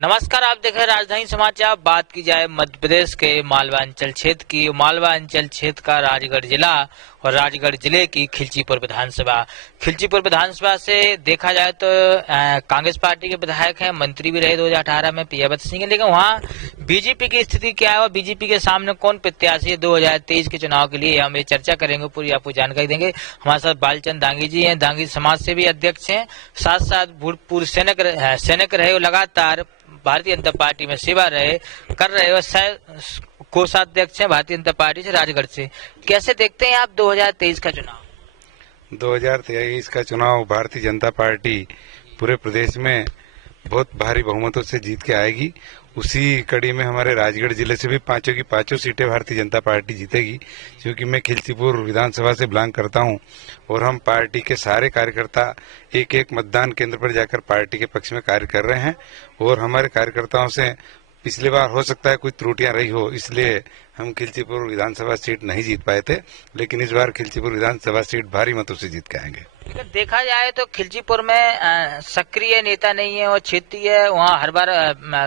नमस्कार, आप देख रहे हैं राजधानी समाचार। बात की जाए मध्य प्रदेश के मालवा अंचल क्षेत्र की। मालवा अंचल क्षेत्र का राजगढ़ जिला और राजगढ़ जिले की खिलचीपुर विधानसभा। खिलचीपुर विधानसभा से देखा जाए तो कांग्रेस पार्टी के विधायक हैं, मंत्री भी रहे 2018 में प्रियव्रत सिंह, लेकिन वहाँ बीजेपी की स्थिति क्या है और बीजेपी के सामने कौन प्रत्याशी है 2023 के चुनाव के लिए, हम ये चर्चा करेंगे, पूरी आपको जानकारी देंगे। हमारे साथ बालचंद दांगी जी हैं, दांगी समाज से भी अध्यक्ष हैं, साथ साथ भूतपूर्व सैनिक रहे और लगातार भारतीय जनता पार्टी में सेवा कर रहे हो, कोषाध्यक्ष हैं भारतीय जनता पार्टी से राजगढ़ से। कैसे देखते हैं आप 2023 का चुनाव? 2023 का चुनाव भारतीय जनता पार्टी पूरे प्रदेश में बहुत भारी बहुमतों से जीत के आएगी। उसी कड़ी में हमारे राजगढ़ जिले से भी पांचों की पांचों सीटें भारतीय जनता पार्टी जीतेगी। क्योंकि मैं खिलचीपुर विधानसभा से बिलोंग करता हूं और हम पार्टी के सारे कार्यकर्ता एक एक मतदान केंद्र पर जाकर पार्टी के पक्ष में कार्य कर रहे हैं। और हमारे कार्यकर्ताओं से पिछली बार हो सकता है कुछ त्रुटियां रही हो, इसलिए हम खिलचीपुर विधानसभा सीट नहीं जीत पाए थे, लेकिन इस बार खिलचीपुर विधानसभा सीट भारी मतों से जीत के आएंगे। देखा जाए तो खिलचीपुर में सक्रिय नेता नहीं है और क्षेत्रीय वहाँ हर बार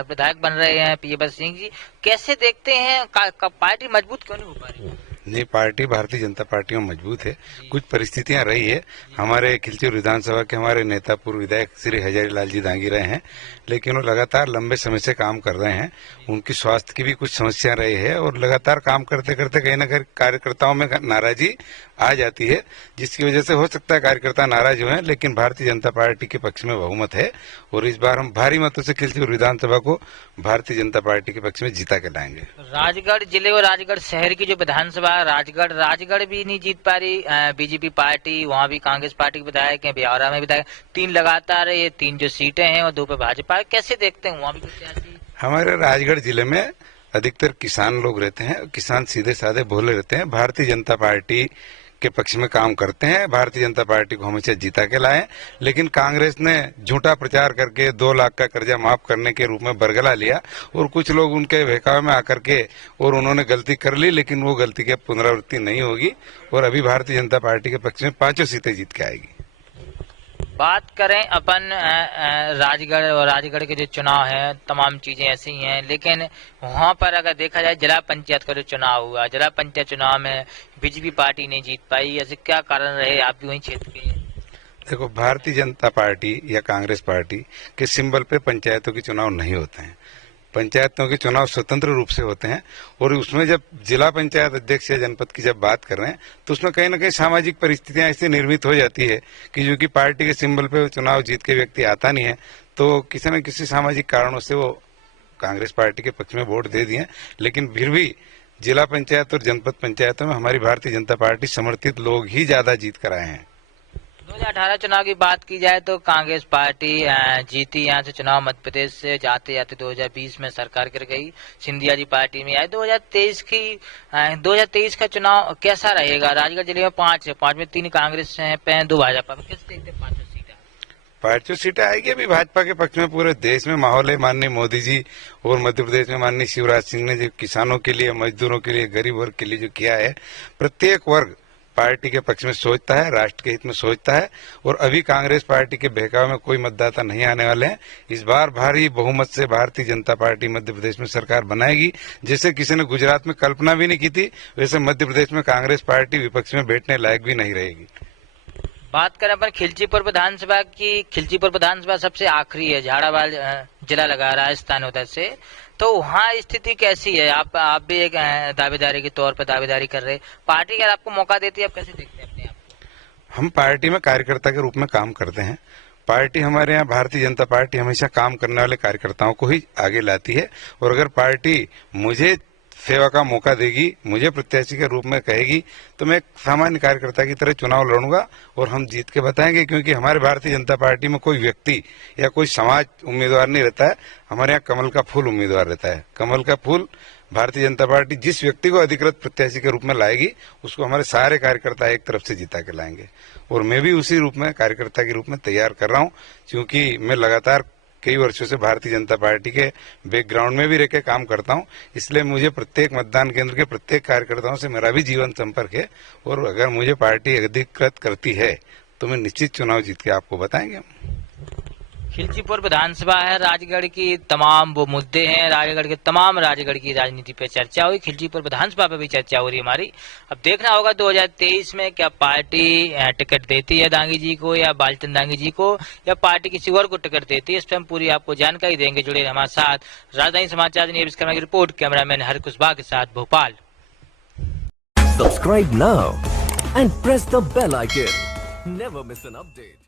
विधायक बन रहे हैं प्रियव्रत सिंह जी। कैसे देखते हैं पार्टी मजबूत क्यों नहीं हो पा रही? नहीं, पार्टी भारतीय जनता पार्टी में मजबूत है। कुछ परिस्थितियां रही है। हमारे खिलचीपुर विधानसभा के हमारे नेता पूर्व विधायक श्री हजारीलाल जी दांगी रहे हैं, लेकिन वो लगातार लंबे समय से काम कर रहे हैं। उनकी स्वास्थ्य की भी कुछ समस्या रही है और लगातार काम करते करते कहीं न कहीं कार्यकर्ताओं में नाराजगी आ जाती है, जिसकी वजह से हो सकता है कार्यकर्ता नाराज हुए हैं। लेकिन भारतीय जनता पार्टी के पक्ष में बहुमत है और इस बार हम भारी मतों से खिलचीपुर विधानसभा को भारतीय जनता पार्टी के पक्ष में जीता के लाएंगे। राजगढ़ जिले और राजगढ़ शहर की जो विधानसभा राजगढ़ भी नहीं जीत पा रही बीजेपी पार्टी, वहाँ भी कांग्रेस पार्टी के विधायक हैं, ब्यावरा में विधायक, 3 लगातार है, ये 3 जो सीटें हैं और 2 पे भाजपा है। कैसे देखते हैं वहाँ भी प्रत्याशी? हमारे राजगढ़ जिले में अधिकतर किसान लोग रहते हैं। किसान सीधे साधे भोले रहते हैं, भारतीय जनता पार्टी के पक्ष में काम करते हैं। भारतीय जनता पार्टी को हमेशा जीता के लाए, लेकिन कांग्रेस ने झूठा प्रचार करके 2 लाख का कर्जा माफ करने के रूप में बरगला लिया और कुछ लोग उनके बहकावे में आकर के और उन्होंने गलती कर ली, लेकिन वो गलती की पुनरावृत्ति नहीं होगी और अभी भारतीय जनता पार्टी के पक्ष में 5 सीटें जीत के आएगी। बात करें अपन राजगढ़ और राजगढ़ के जो चुनाव है, तमाम चीजें ऐसी हैं, लेकिन वहां पर अगर देखा जाए जिला पंचायत का जो चुनाव हुआ, जिला पंचायत चुनाव में बीजेपी पार्टी नहीं जीत पाई, ऐसे क्या कारण रहे? आप भी वही क्षेत्र के? देखो, भारतीय जनता पार्टी या कांग्रेस पार्टी के सिंबल पे पंचायतों के चुनाव नहीं होते हैं। पंचायतों के चुनाव स्वतंत्र रूप से होते हैं और उसमें जब जिला पंचायत अध्यक्ष या जनपद की जब बात कर रहे हैं तो उसमें कहीं न कहीं सामाजिक परिस्थितियां ऐसी निर्मित हो जाती है कि जो कि पार्टी के सिंबल पे चुनाव जीत के व्यक्ति आता नहीं है, तो किसी न किसी सामाजिक कारणों से वो कांग्रेस पार्टी के पक्ष में वोट दे दिए। लेकिन फिर भी जिला पंचायत और जनपद पंचायतों में हमारी भारतीय जनता पार्टी समर्थित लोग ही ज्यादा जीत कर आए हैं। 2018 चुनाव की बात की जाए तो कांग्रेस पार्टी जीती यहाँ से चुनाव मध्य प्रदेश से, जाते जाते 2020 में सरकार गिर गई, सिंधिया जी पार्टी में आई। 2023 का चुनाव कैसा रहेगा? राजगढ़ जिले में 5 है, 5 में 3 कांग्रेस हैं, 2 भाजपा में। कैसे देखते हैं 5 सीटें? 5 सीटें आएगी। अभी भाजपा के पक्ष में पूरे देश में माहौल है। माननीय मोदी जी और मध्य प्रदेश में माननीय शिवराज सिंह ने जो किसानों के लिए, मजदूरों के लिए, गरीब वर्ग के लिए जो किया है, प्रत्येक वर्ग पार्टी के पक्ष में सोचता है, राष्ट्र के हित में सोचता है। और अभी कांग्रेस पार्टी के बहकावे में कोई मतदाता नहीं आने वाले हैं। इस बार भारी बहुमत से भारतीय जनता पार्टी मध्य प्रदेश में सरकार बनाएगी। जैसे किसी ने गुजरात में कल्पना भी नहीं की थी, वैसे मध्य प्रदेश में कांग्रेस पार्टी विपक्ष में बैठने लायक भी नहीं रहेगी। बात करें अपन खिलचीपुर विधानसभा की, खिलचीपुर विधानसभा सबसे आखिरी है, झाड़ावाल जिला लगा राजस्थान उधर से, तो वहाँ स्थिति कैसी है? आप भी एक दावेदारी के तौर पर दावेदारी कर रहे, पार्टी अगर आपको मौका देती है, आप कैसे देखते हैं अपने आप को? हम पार्टी में कार्यकर्ता के रूप में काम करते हैं। पार्टी हमारे यहाँ भारतीय जनता पार्टी हमेशा काम करने वाले कार्यकर्ताओं को ही आगे लाती है और अगर पार्टी मुझे सेवा का मौका देगी, मुझे प्रत्याशी के रूप में कहेगी, तो मैं एक सामान्य कार्यकर्ता की तरह चुनाव लड़ूंगा और हम जीत के बताएंगे। क्योंकि हमारे भारतीय जनता पार्टी में कोई व्यक्ति या कोई समाज उम्मीदवार नहीं रहता है, हमारे यहाँ कमल का फूल उम्मीदवार रहता है। कमल का फूल भारतीय जनता पार्टी जिस व्यक्ति को अधिकृत प्रत्याशी के रूप में लाएगी, उसको हमारे सारे कार्यकर्ता एक तरफ से जीता के लाएंगे और मैं भी उसी रूप में कार्यकर्ता के रूप में तैयार कर रहा हूँ। क्योंकि मैं लगातार कई वर्षों से भारतीय जनता पार्टी के बैकग्राउंड में भी रह के काम करता हूं, इसलिए मुझे प्रत्येक मतदान केंद्र के प्रत्येक कार्यकर्ताओं से मेरा भी जीवन संपर्क है और अगर मुझे पार्टी अधिकृत करती है तो मैं निश्चित चुनाव जीत के आपको बताएंगे। खिलचीपुर विधानसभा है, राजगढ़ की तमाम वो मुद्दे हैं, राजगढ़ की राजनीति पे चर्चा हुई, खिलचीपुर विधानसभा पे भी चर्चा हो रही है हमारी। अब देखना होगा 2023 में क्या पार्टी टिकट देती है दांगी जी को या बालचंद दांगी जी को, या पार्टी किसी और को टिकट देती है। इस पर हम पूरी आपको जानकारी देंगे। जुड़े हमारे साथ राजधानी समाचार विश्वकर्मा की रिपोर्ट, कैमरामैन हर कुशवाहा के साथ Bhopal. Subscribe now and press the bell icon. Never miss an update.